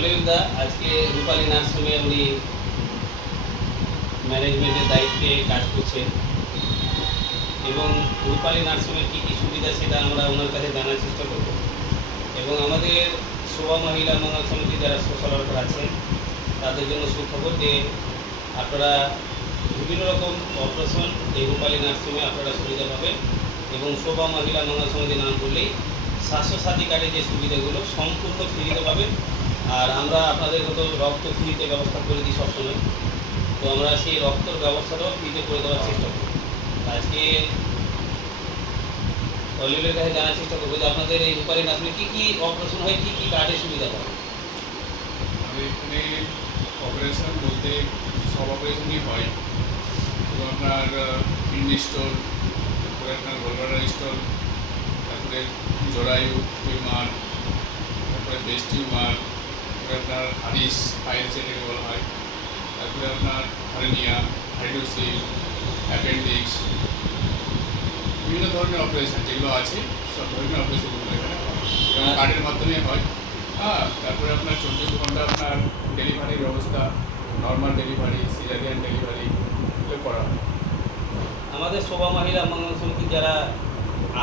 অলিউদা আজকে রূপালী নার্সিংয়ে উনি ম্যানেজমেন্টের দায়িত্বে কাজ করছেন এবং রূপালী নার্সিংয়ের কী কী সুবিধা সেটা আমরা ওনার কাছে জানার চেষ্টা করব। এবং আমাদের শোভা মহিলা মঙ্গল সমিতি যারা সোশ্যাল ওয়ার্কার আছেন তাদের জন্য সুখবর যে আপনারা বিভিন্ন রকম অপারেশন এই রূপালী নার্সিংয়ে আপনারা সুবিধা পাবেন এবং শোভা মহিলা মঙ্গল সমিতির নাম বললেই স্বাস্থ্যসাথী কার্ডের যে সুবিধাগুলো সম্পূর্ণ ফ্রিতে পাবেন। আর আমরা আপনাদের মতো রক্ত ফ্রিতে ব্যবস্থা করে দিই সবসময়, তো আমরা সেই রক্তর ব্যবস্থাটাও ফ্রিতে করে দেওয়ার চেষ্টা করি। আজকে অলিউলের কাছে জানার চেষ্টা করবো যে আপনাদের এই রূপালী নার্সিংয়ে কী কী অপারেশন হয়, কী কী কার্ডের সুবিধা পাবেন। আমাদের এখানে অপারেশন বলতে সব অপারেশনই হয়, তো আপনার কিডনি স্টোন, তারপরে আপনার গোলব্লাডার স্টোন, তারপরে জরায়ু টিউমার, তারপরে ব্রেস্ট টিউমার, তারপরে আপনার হারিস পাইলস যেটাকে বলা হয়, তারপরে আপনার হার্নিয়া, হাইড্রোসিল, অ্যাপেন্ডিক্স, বিভিন্ন ধরনের অপারেশন যেগুলো আছে সব ধরনের অপারেশনগুলো এখানে হয় এবং কার্ডের মাধ্যমে হয়। তারপরে আপনার 24 ঘন্টা আপনার ডেলিভারির ব্যবস্থা, নর্মাল ডেলিভারি, সিজারিয়ান ডেলিভারি এগুলো করা হয়। আমাদের শোভা মহিলা মঙ্গল সমিতি যারা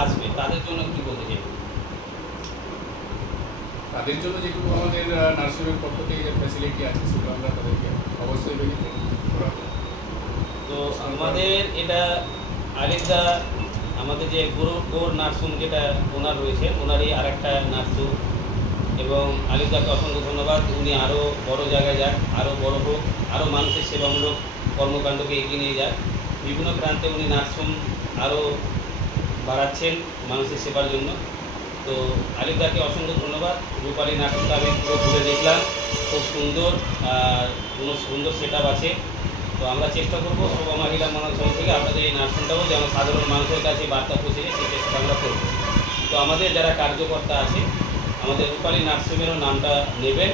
আসবে তাদের জন্য কী বলতে চাই? তাদের জন্য যেটুকু আমাদের নার্সিংয়ের পক্ষ থেকে যে ফ্যাসিলিটি আছে সেগুলো আমরা তাদেরকে অবশ্যই বেনিফিট করা হয়। তো আমাদের এটা আলিদা আমাদের যে গোর নার্সিং যেটা ওনার রয়েছে ওনারই আরেকটা নার্সিং, এবং আলিদাকে অসংখ্য ধন্যবাদ। উনি আরও বড় জায়গায় যাক, আরও বড় হোক, আরও মানুষের সেবামূলক কর্মকাণ্ডকে এগিয়ে নিয়ে যাক। বিভিন্ন প্রান্তে উনি নার্সিং আরও বাড়াচ্ছেন মানুষের সেবার জন্য। তো আলিদাকে অসংখ্য ধন্যবাদ। রূপালী নার্সিংটা আমি পুরো ঘুরে দেখলাম, খুব সুন্দর, কোনো সুন্দর সেট আপ আছে। তো আমরা চেষ্টা করবো শোভা মহিলা মঙ্গল সমিতি থেকে আপনাদের এই নার্সিংটাও যেন সাধারণ মানুষের কাছে বার্তা পৌঁছে যায় সেই চেষ্টা আমরা করব। তো আমাদের যারা কার্যকর্তা আছে আমাদের রূপালী নার্সিংয়েরও নামটা নেবেন,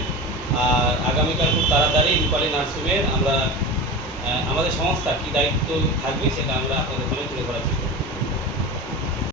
আর আগামীকাল খুব তাড়াতাড়ি রূপালী নার্সিংয়ের আমরা আমাদের সংস্থা কী দায়িত্ব থাকবে সেটা আমরা আপনাদের সামনে তুলে ধরার চেষ্টা করব।